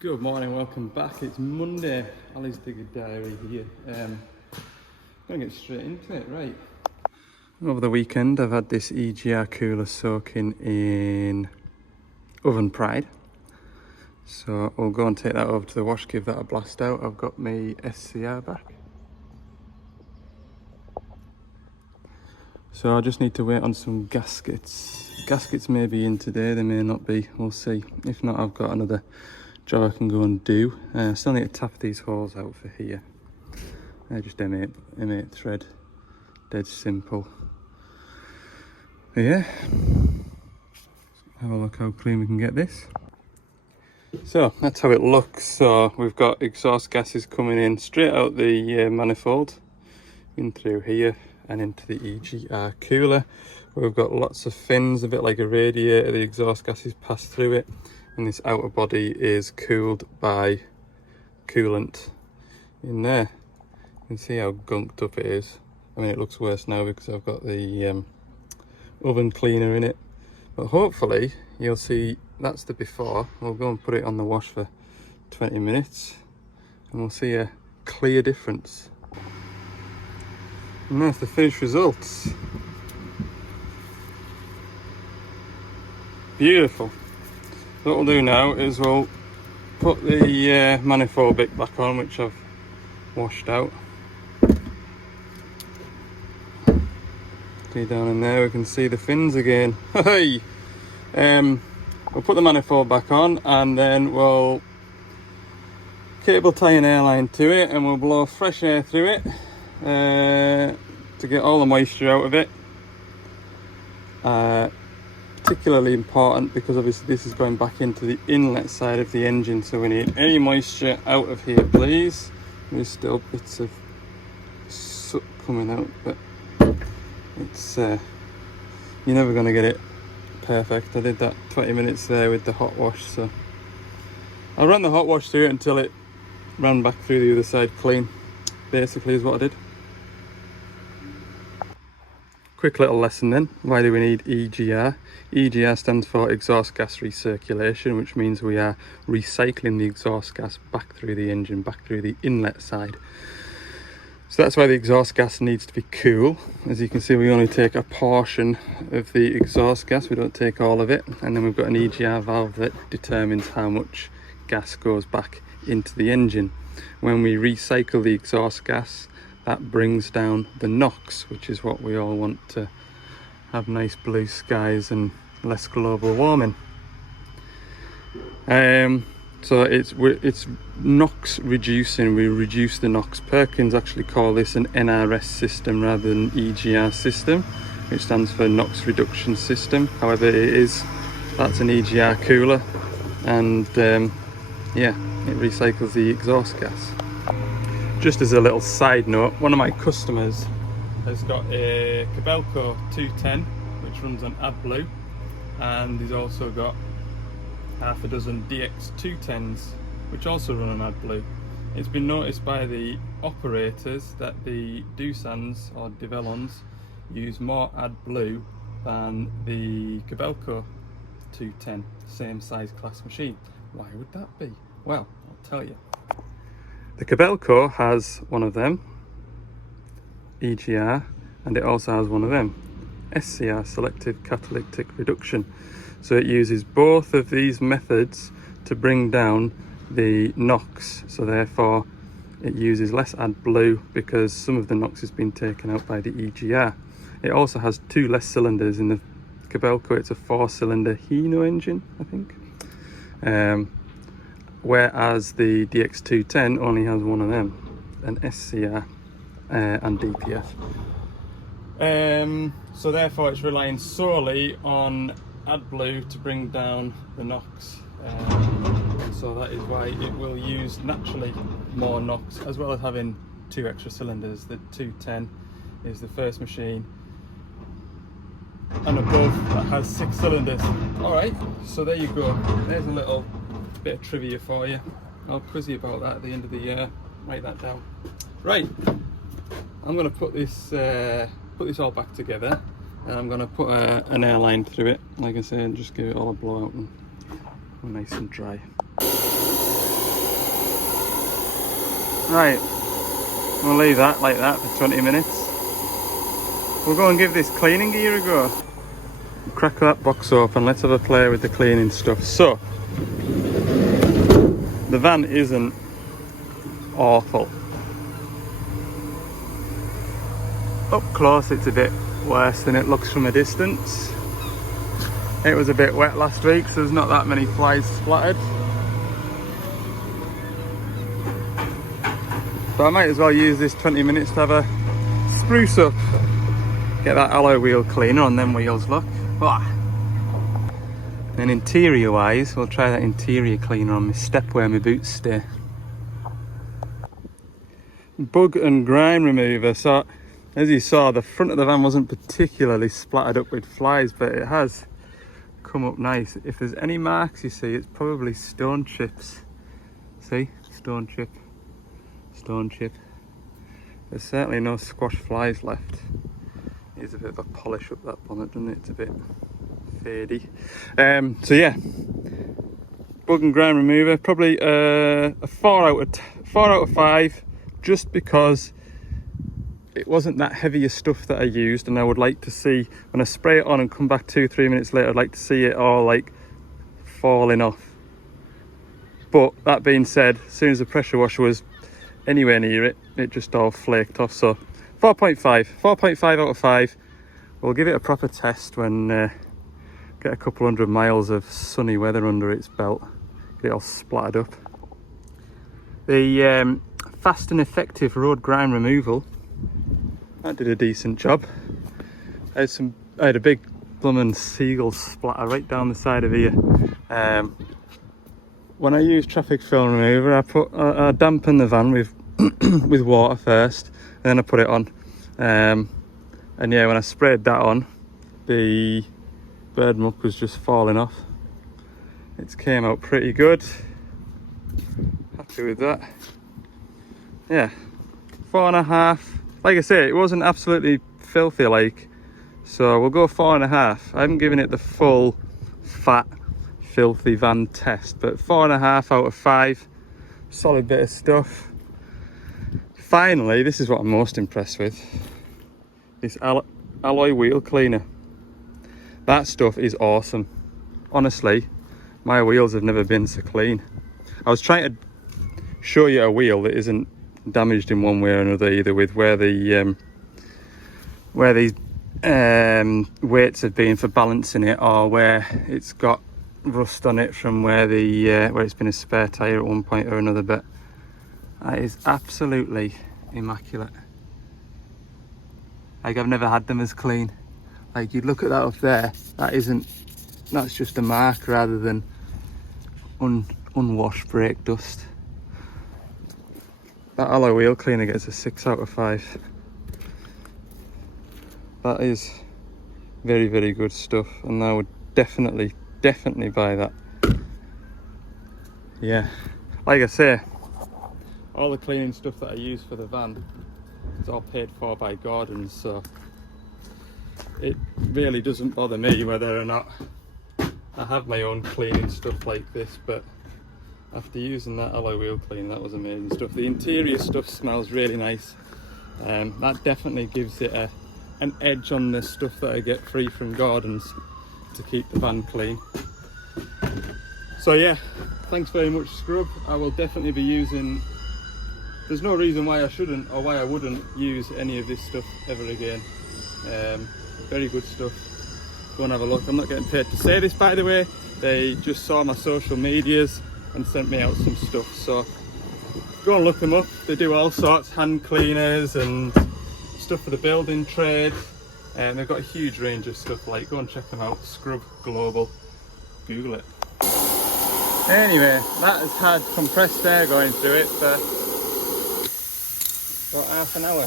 Good morning, welcome back. It's Monday. Ali's Digger Diary here. I'm going to get straight into it, right. Over the weekend I've had this EGR cooler soaking in Oven Pride. So we'll go and take that over to the wash, give that a blast out. I've got my SCR back. So I just need to wait on some gaskets. Gaskets may be in today, they may not be, we'll see. If not, I've got another job I can go and do. Still need to tap these holes out for here. Just M8 thread, dead simple. But yeah, have a look how clean we can get this. So that's how it looks. So we've got exhaust gases coming in straight out the manifold, in through here and into the EGR cooler. We've got lots of fins, a bit like a radiator. The exhaust gases pass through it, and this outer body is cooled by coolant in there. You can see how gunked up it is. I mean, it looks worse now because I've got the oven cleaner in it, but hopefully you'll see that's the before. We'll go and put it on the wash for 20 minutes and we'll see a clear difference. And that's the finished results. Beautiful. What we'll do now is we'll put the manifold bit back on, which I've washed out. See down in there we can see the fins again. Hey! We'll put the manifold back on and then we'll cable tie an airline to it and we'll blow fresh air through it to get all the moisture out of it. Particularly important because obviously this is going back into the inlet side of the engine, so we need any moisture out of here, please. There's still bits of soot coming out, but it's you're never going to get it perfect. I did that 20 minutes there with the hot wash, so I ran the hot wash through it until it ran back through the other side clean, basically is what I did. Quick little lesson then, why do we need EGR? EGR stands for exhaust gas recirculation, which means we are recycling the exhaust gas back through the engine, back through the inlet side. So that's why the exhaust gas needs to be cool. As you can see, we only take a portion of the exhaust gas, we don't take all of it, and then we've got an EGR valve that determines how much gas goes back into the engine. When we recycle the exhaust gas, that brings down the NOx, which is what we all want to have, nice blue skies and less global warming. So it's NOx reducing, we reduce the NOx. Perkins actually call this an NRS system rather than EGR system, which stands for NOx reduction system. However, that's an EGR cooler, and yeah, it recycles the exhaust gas. Just as a little side note, one of my customers has got a Kobelco 210 which runs on AdBlue, and he's also got half a dozen DX210s which also run on AdBlue. It's been noticed by the operators that the Doosan's or Devellons use more AdBlue than the Kobelco 210, same size class machine. Why would that be? Well, I'll tell you. The Kobelco has one of them, EGR, and it also has one of them, SCR, selective catalytic reduction. So it uses both of these methods to bring down the NOx, so therefore it uses less AdBlue because some of the NOx has been taken out by the EGR. It also has 2 less cylinders. In the Kobelco it's a 4-cylinder Hino engine, I think. Whereas the DX210 only has one of them, an SCR and DPF. So therefore it's relying solely on AdBlue to bring down the NOx. So that is why it will use naturally more NOx, as well as having 2 extra cylinders. The 210 is the first machine and above that has 6 cylinders. Alright, so there you go. There's a little bit of trivia for you. I'll quiz you about that at the end of the year. Write that down. Right, I'm going to put this all back together, and I'm going to put an airline through it, like I said, and just give it all a blowout and nice and dry. Right, we'll leave that like that for 20 minutes. We'll go and give this cleaning gear a go. Crack that box open, let's have a play with the cleaning stuff. So, the van isn't awful. Up close it's a bit worse than it looks from a distance. It was a bit wet last week, so there's not that many flies splattered. But I might as well use this 20 minutes to have a spruce up. Get that alloy wheel cleaner on them wheels, look. And interior wise, we'll try that interior cleaner on my step where my boots stay. Bug and grime remover. So as you saw, the front of the van wasn't particularly splattered up with flies, but it has come up nice. If there's any marks you see, it's probably stone chips. See, stone chip, stone chip. There's certainly no squash flies left. Needs a bit of a polish up that bonnet, doesn't it? It's a bit fadey. So yeah, bug and grime remover, probably a 4 out of 5, just because it wasn't that heavier stuff that I used, and I would like to see, when I spray it on and come back 2-3 minutes later, I'd like to see it all like falling off. But that being said, as soon as the pressure washer was anywhere near it, it just all flaked off. So 4.5 out of 5. We'll give it a proper test when get a couple hundred miles of sunny weather under its belt, get it all splattered up. The fast and effective road grime removal, that did a decent job. I had a big bloomin' seagull splatter right down the side of here. When I use traffic film remover, I dampen the van with with water first, and then I put it on. And yeah, when I sprayed that on, the bird muck was just falling off. It's came out pretty good. Happy with that. Yeah, 4.5. Like I say, it wasn't absolutely filthy like, so we'll go 4.5. I haven't given it the full fat filthy van test, but 4.5 out of 5. Solid bit of stuff. Finally, this is what I'm most impressed with, this alloy wheel cleaner. That stuff is awesome. Honestly, my wheels have never been so clean. I was trying to show you a wheel that isn't damaged in one way or another, either with where these weights have been for balancing it, or where it's got rust on it from where it's been a spare tire at one point or another. But that is absolutely immaculate. Like, I've never had them as clean. Like, you'd look at that up there, that's just a mark rather than unwashed brake dust. That alloy wheel cleaner gets a 6 out of 5. That is very, very good stuff, and I would definitely buy that. Yeah, like I say, all the cleaning stuff that I use for the van is all paid for by Gordon's, so it really doesn't bother me whether or not I have my own cleaning stuff like this. But after using that alloy wheel clean, that was amazing stuff. The interior stuff smells really nice. That definitely gives it an edge on the stuff that I get free from Gordon's to keep the van clean. So yeah, thanks very much, Scrub. I will definitely be using, there's no reason why I shouldn't or why I wouldn't use any of this stuff ever again. Very good stuff. Go and have a look. I'm not getting paid to say this, by the way. They just saw my social medias and sent me out some stuff, so go and look them up. They do all sorts, hand cleaners and stuff for the building trade, and they've got a huge range of stuff. Like, go and check them out. Scrub Global, Google it. Anyway, that has had compressed air going through it for about half an hour.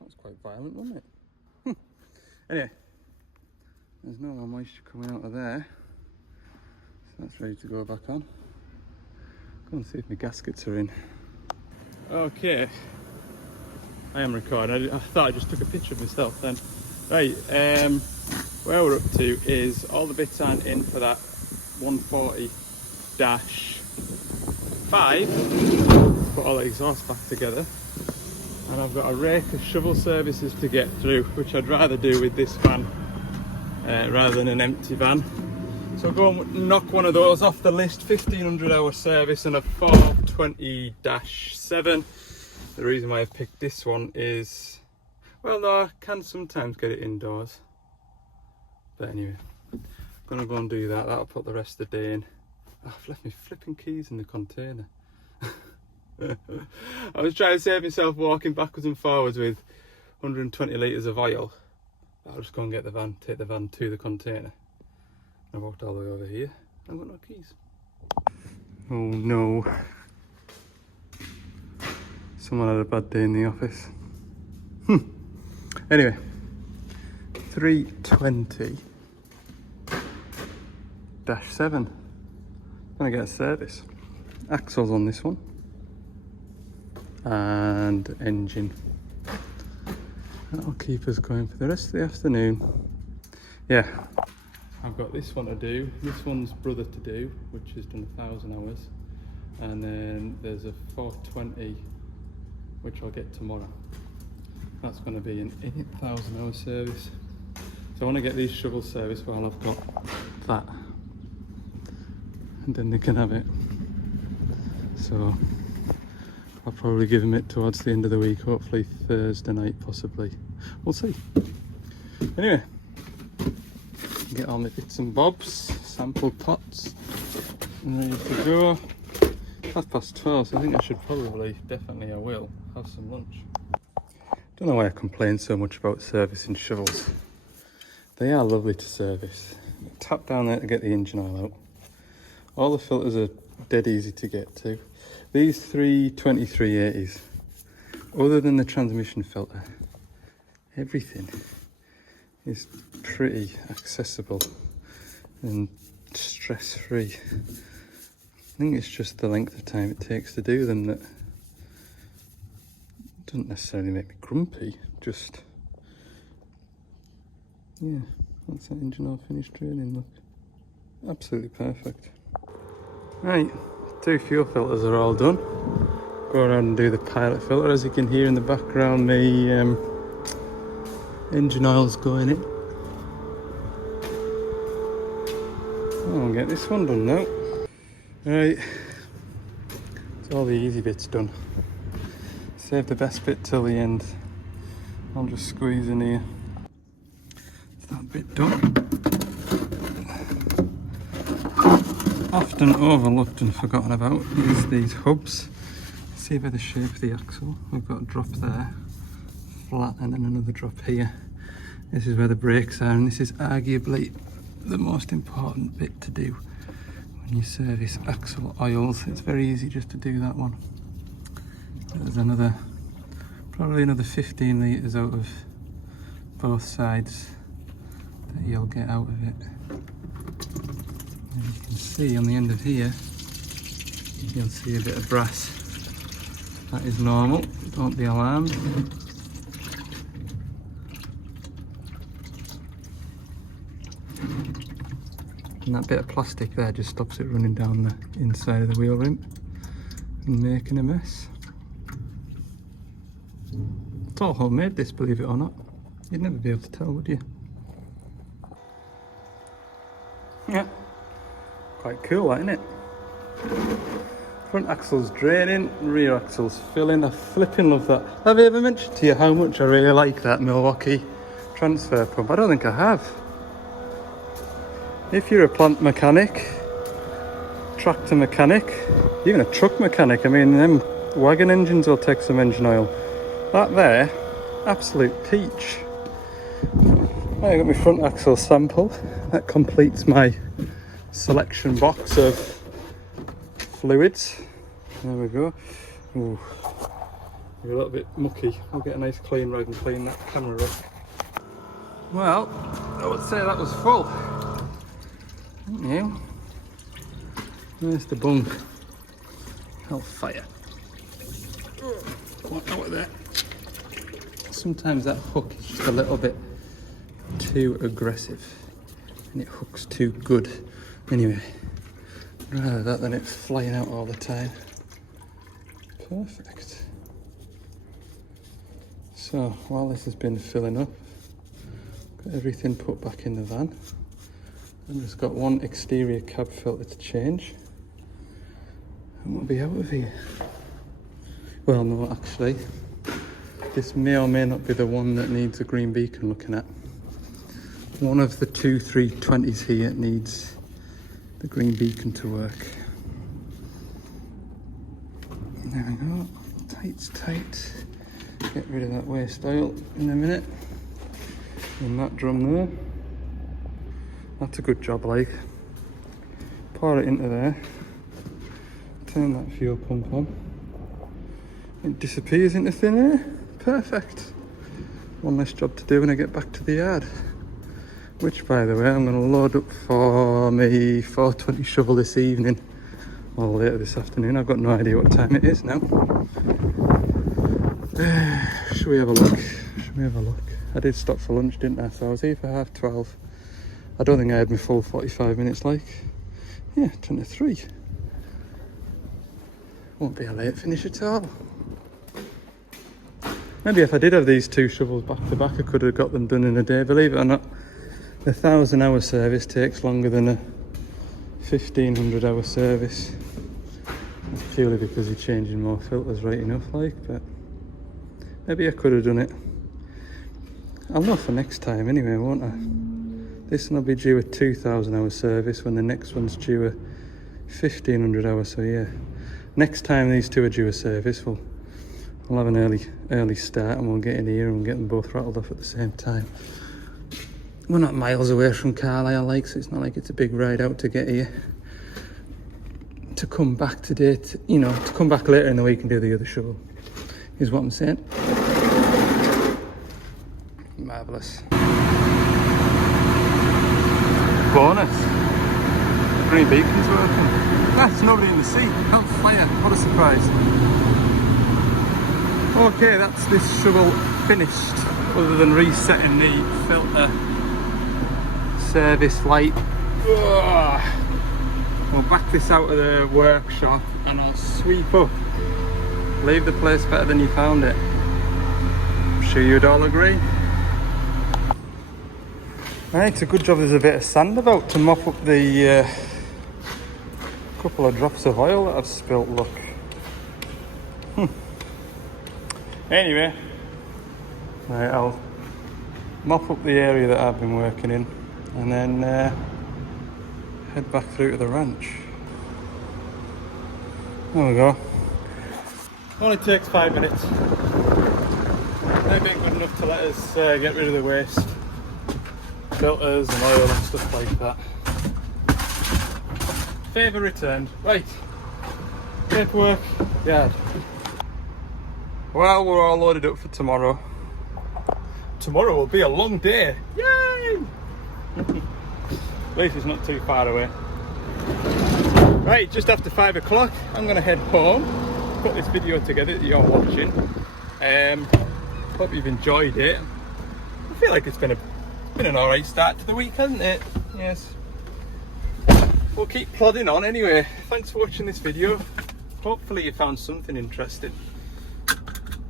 That's quite violent, wasn't it? Anyway, there's no more moisture coming out of there, so that's ready to go back on. Go and see if my gaskets are in. Okay, I am recording. I thought I just took a picture of myself then. Right, where we're up to is all the bits aren't in for that 140 20-5, put all the exhausts back together, and I've got a rake of shovel services to get through, which I'd rather do with this van rather than an empty van. So I'll go and knock one of those off the list. 1500 hour service and a 420-7. The reason why I picked this one is, well, no, I can sometimes get it indoors, but anyway, I'm gonna go and do that. That'll put the rest of the day in. Oh, I've left my flipping keys in the container. I was trying to save myself walking backwards and forwards with 120 litres of oil. I'll just go and get the van, take the van to the container. I walked all the way over here. I've got no keys. Oh no. Someone had a bad day in the office. Anyway, 320-7. Gonna get a service. Axles on this one. And engine. That'll keep us going for the rest of the afternoon. Yeah, I've got this one to do. This one's brother to do, which has done 1,000 hours. And then there's a 420, which I'll get tomorrow. That's going to be an 8,000 hour service. So I want to get these shovel service while I've got that. And then they can have it. So I'll probably give them it towards the end of the week, hopefully Thursday night possibly. We'll see. Anyway, get all my bits and bobs, sample pots, and ready to go. 12:30, so I think I should probably, definitely I will, have some lunch. Don't know why I complain so much about servicing shovels. They are lovely to service. Tap down there to get the engine oil out. All the filters are dead easy to get to. These 32380s, other than the transmission filter, everything is pretty accessible and stress-free. I think it's just the length of time it takes to do them that doesn't necessarily make me grumpy, just, yeah, that's that engine all finished draining, look. Absolutely perfect. Right. 2 fuel filters are all done. Go around and do the pilot filter. As you can hear in the background, the engine oil's going in. I'll get this one done now. Right, it's all the easy bits done. Save the best bit till the end. I'll just squeeze in here. It's that bit done. Often overlooked and forgotten about is these hubs. See by the shape of the axle, we've got a drop there, flat, and then another drop here. This is where the brakes are, and this is arguably the most important bit to do when you service axle oils. It's very easy just to do that one. There's another, probably another 15 litres out of both sides that you'll get out of it. And you can see on the end of here, you'll see a bit of brass. That is normal, don't be alarmed. And that bit of plastic there just stops it running down the inside of the wheel rim and making a mess. It's all homemade, this, believe it or not. You'd never be able to tell, would you? Yeah, quite cool, that, isn't it? Front axle's draining, rear axle's filling. I flipping love that. Have I ever mentioned to you how much I really like that Milwaukee transfer pump? I don't think I have. If you're a plant mechanic, tractor mechanic, even a truck mechanic, I mean, them wagon engines will take some engine oil. That there, absolute peach. I got my front axle sample. That completes my selection box of fluids. There we go. Ooh, you're a little bit mucky. I'll get a nice clean rag and clean that camera up. Well, I would say that was full. Yeah. There's the bung. Hellfire. Come on, out of there. Sometimes that hook is just a little bit too aggressive and it hooks too good. Anyway, Rather that than it flying out all the time. Perfect. So while this has been filling up, got everything put back in the van. And just got one exterior cab filter to change. And we'll be out of here. Well, no, actually, this may or may not be the one that needs a green beacon looking at. One of the two 320s here needs the green beacon to work. There we go. Tight's tight. Get rid of that waste oil in a minute. In that drum there. That's a good job, like. Pour it into there. Turn that fuel pump on. It disappears into thin air. Perfect. One less job to do when I get back to the yard. Which, by the way, I'm going to load up for my 420 shovel this evening. Or later this afternoon. I've got no idea what time it is now. Should we have a look? Should we have a look? I did stop for lunch, didn't I? So I was here for 12:30. I don't think I had my full 45 minutes, like. Yeah, 23. Won't be a late finish at all. Maybe if I did have these two shovels back to back, I could have got them done in a day. Believe it or not, a 1,000-hour service takes longer than a 1,500-hour service. That's purely because you're changing more filters, right enough, like. But maybe I could have done it. I'll know for next time anyway, won't I? This one will be due a 2,000-hour service when the next one's due a 1,500 hour. So yeah, next time these two are due a service, we'll have an early start and we'll get in here and get them both rattled off at the same time. We're not miles away from Carlisle, like, so it's not like it's a big ride out to get here. To come back today, to come back later in the week and do the other shovel, is what I'm saying. Marvellous. Bonus. Green beacon's working. That's nobody in the sea. Hell fire. What a surprise. Okay, that's this shovel finished. Other than resetting the filter service light. Ugh. We'll back this out of the workshop and I'll sweep up. Leave the place better than you found it. I'm sure you'd all agree. Right, it's a good job there's a bit of sand about to mop up the couple of drops of oil that I've spilt, look. Anyway, right, I'll mop up the area that I've been working in and then head back through to the ranch. There we go. Only takes 5 minutes. They've been good enough to let us get rid of the waste. Filters and oil and stuff like that. Favour returned. Right. Paperwork. Yard. Well, we're all loaded up for tomorrow. Tomorrow will be a long day. Yay! At least it's not too far away. Right, just after 5 o'clock, I'm going to head home. Put this video together that you're watching. Hope you've enjoyed it. I feel like it's been an alright start to the week, hasn't it? Yes. We'll keep plodding on anyway. Thanks for watching this video. Hopefully you found something interesting.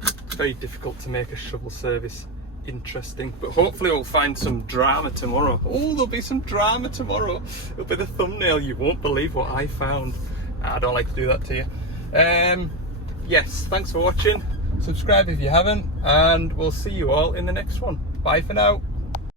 It's very difficult to make a shovel service interesting, but hopefully we'll find some drama tomorrow. Oh, there'll be some drama tomorrow. It'll be the thumbnail. You won't believe what I found. I don't like to do that to you. Yes, thanks for watching. Subscribe if you haven't, and we'll see you all in the next one. Bye for now.